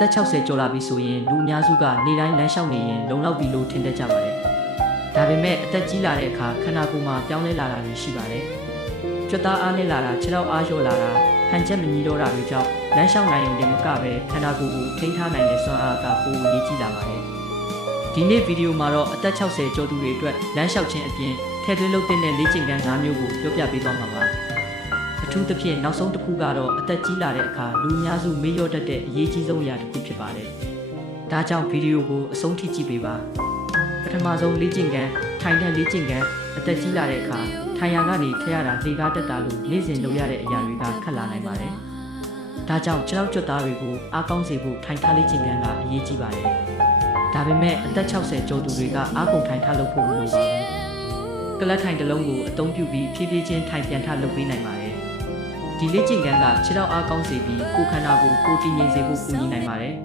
သက်60ကျော်လာပြီဆိုရင်လူအများစုကနေတိုင်းလမ်းလျှောက်နေရင်လုံလောက်ပြီလို့ထင်တတ်ကြပါတယ်။ဒါပေမဲ့အသက်ကြီးလာတဲ့အခါခန္ဓာကိုယ်မှာပြောင်းလဲလာတာတွေရှိပါတယ်။ကြွက်သားအားနည်းလာတာခြေထောက်အားလျော့လာတာဟန်ချက်မညီတော့တာတွေကြောင့်လမ်းလျှောက်နိုင်ရုံနဲ့မကပဲခန္ဓာကိုယ်ကိုထိန်းထားနိုင်တဲ့စွမ်းအားကပိုအရေးကြီးလာပါတယ်။ဒီနေ့ဗီဒီယိုမှာတော့အသက်60ကျော်သူတွေအတွက်လမ်းလျှောက်ခြင်းအပြင်ထည့်သွင်းလုပ်တဲ့လေ့ကျင့်ခန်း၅မျိုးကိုပြောပြပေးသွားမှာပါ။အထူးသဖြင့်နောက်ဆုံးတစ်ခုကတော့အသက်ကြီးလာတဲ့အခါလူအများစုမေ့လျော့တတ်တဲ့အရေးကြီးဆုံးအရာတစ်ခုဖြစ်ပါတယ်။ဒါကြောင့်ဗီဒီယိုကိုအဆုံးထိကြည့်ပေးပါ။ပထမဆုံးလေ့ကျင့်ခန်းထိုင်တဲ့လေ့ကျင့်ခန်းအသက်ကြီးလာတဲ့အခါထိုင်ရာကနေထရတာလေကားတက်တာလို့နေ့စဉ်လုပ်ရတဲ့အရာတွေကခက်လာနိုင်ပါတယ်။ဒါကြောင့်ခြေထောက်ကြွက်သားတွေကိုအားကောင်းစေဖို့ထိုင်ထားလေ့ကျင့်ခန်းကအရေးကြီးပါတယ်။ဒါပေမဲ့အသက်60ကျော်သူတွေကအားကုန်ထိုင်ထားလုပ်ဖို့မလိုပါဘူး။ကလပ်ထိုင်တစ်လုံးကိုအသုံးပြုပြီးဖြည်းဖြည်းချင်းထိုင်ပြန်ထလုပ်ပေးနိုင်ပါတယ်။ဒီလေ့ကျင့်ခန်းကခြေထောက်အားကောင်းစေပြီးကိုယ်ခန္ဓာကိုယ်တည်ငြိမ်စေဖို့ကူညီနိုင်ပါတယ်။